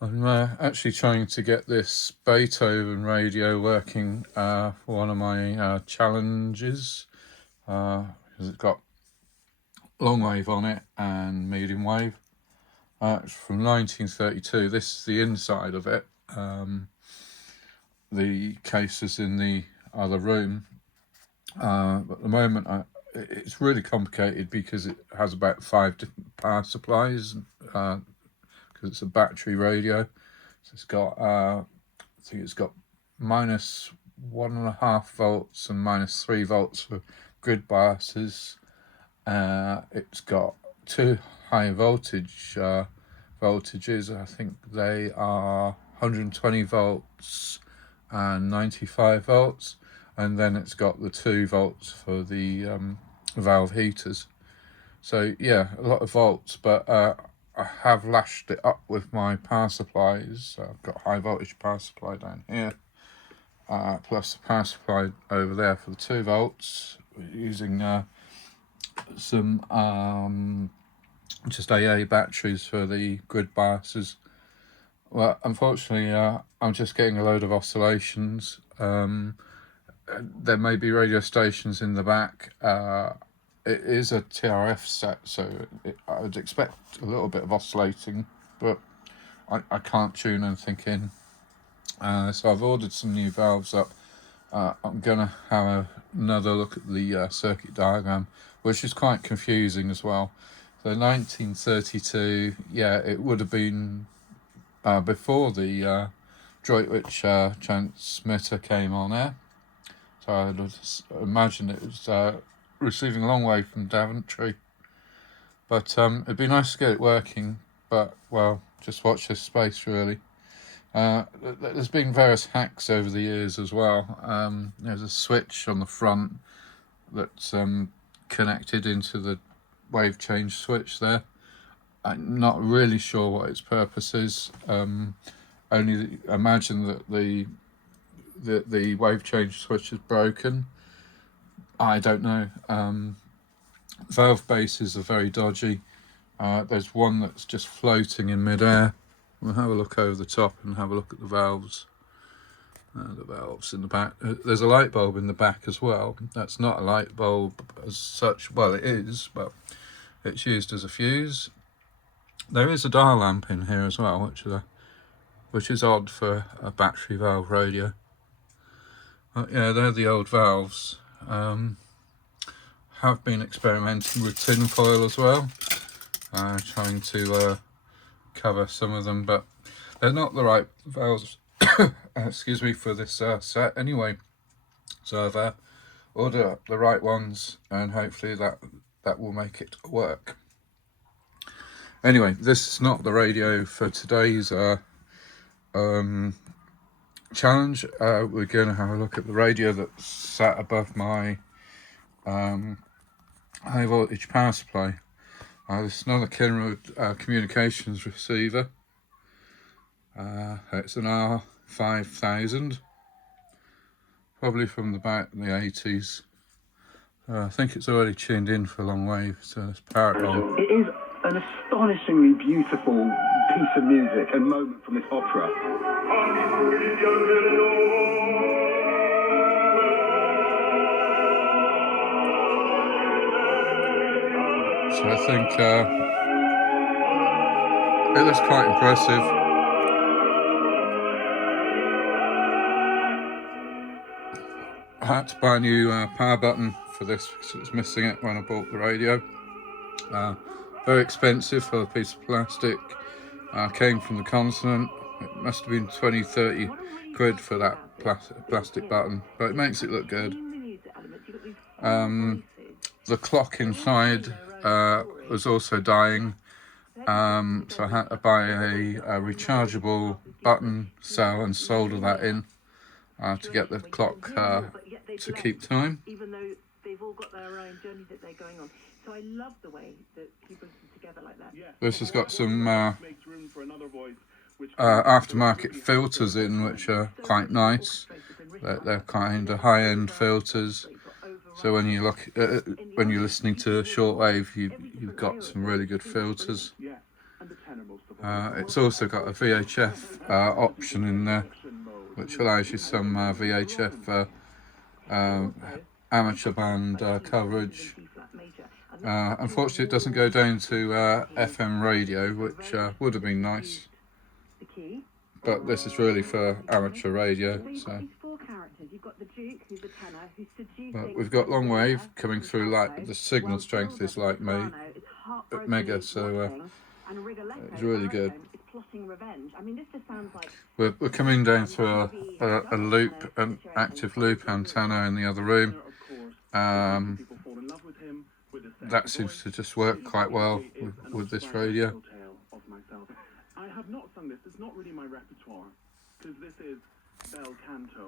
I'm actually trying to get this Beethoven radio working for one of my challenges because it's got long wave on it and medium wave. It's from 1932. This is the inside of it. The case is in the other room. But at the moment, it's really complicated because it has about 5 different power supplies because it's a battery radio. So it's got, I think it's got minus 1.5 volts and minus 3 volts for grid biases. It's got 2 high voltage voltages. I think they are 120 volts and 95 volts, and then it's got the 2 volts for the valve heaters. So yeah, a lot of volts, but I have lashed it up with my power supplies. I've got high voltage power supply down here, plus the power supply over there for the 2 volts, using some just AA batteries for the grid biases. Well, unfortunately, I'm just getting a load of oscillations. There may be radio stations in the back. It is a TRF set, so I would expect a little bit of oscillating, but I can't tune anything in. So I've ordered some new valves up. I'm going to have another look at the circuit diagram, which is quite confusing as well. So 1932, yeah, it would have been before the Droitwich transmitter came on air. So I would imagine it was receiving a long way from Daventry. But it'd be nice to get it working, but, well, just watch this space, really. There's been various hacks over the years as well. There's a switch on the front that's connected into the wave change switch there. I'm not really sure what its purpose is. Only imagine that the wave change switch is broken. I don't know. Valve bases are very dodgy. There's one that's just floating in midair. We'll have a look over the top and have a look at the valves. The valves in the back. There's a light bulb in the back as well. That's not a light bulb as such. Well, it is, but it's used as a fuse. There is a dial lamp in here as well, which is odd for a battery valve radio. But yeah, they're the old valves. Have been experimenting with tin foil as well, trying to cover some of them, but they're not the right valves excuse me, for this set anyway. So I've ordered up the right ones, and hopefully that will make it work. Anyway, this is not the radio for today's challenge. We're going to have a look at the radio that's sat above my high voltage power supply. This is another Kenwood Communications Receiver. It's an R5000, probably from about the 80s. I think it's already tuned in for a long wave, so let's power it on. It is an astonishingly beautiful piece of music and moment from this opera. So I think it looks quite impressive. I had to buy a new power button for this because it was missing it when I bought the radio. Very expensive for a piece of plastic. Came from the continent. It must have been 20-30 quid for that plastic button, but it makes it look good. The clock inside was also dying, so I had to buy a rechargeable button cell and solder that in to get the clock to keep time. Even though they've all got their own journey that they're going on. So I love the way that people are together like that. This has got some aftermarket filters in, which are quite nice. They're kind of high-end filters. So when you look when you're listening to shortwave, you've got some really good filters. It's also got a VHF option in there, which allows you some VHF amateur band coverage. Unfortunately, it doesn't go down to FM radio, which would have been nice. But this is really for amateur radio. So, but we've got long wave coming through. Like the signal strength is like mega, so it's really good. We're coming down through a loop, an active loop antenna in the other room. That seems to just work quite well with this radio. I have not sung this, it's not really my repertoire, because this is bel canto.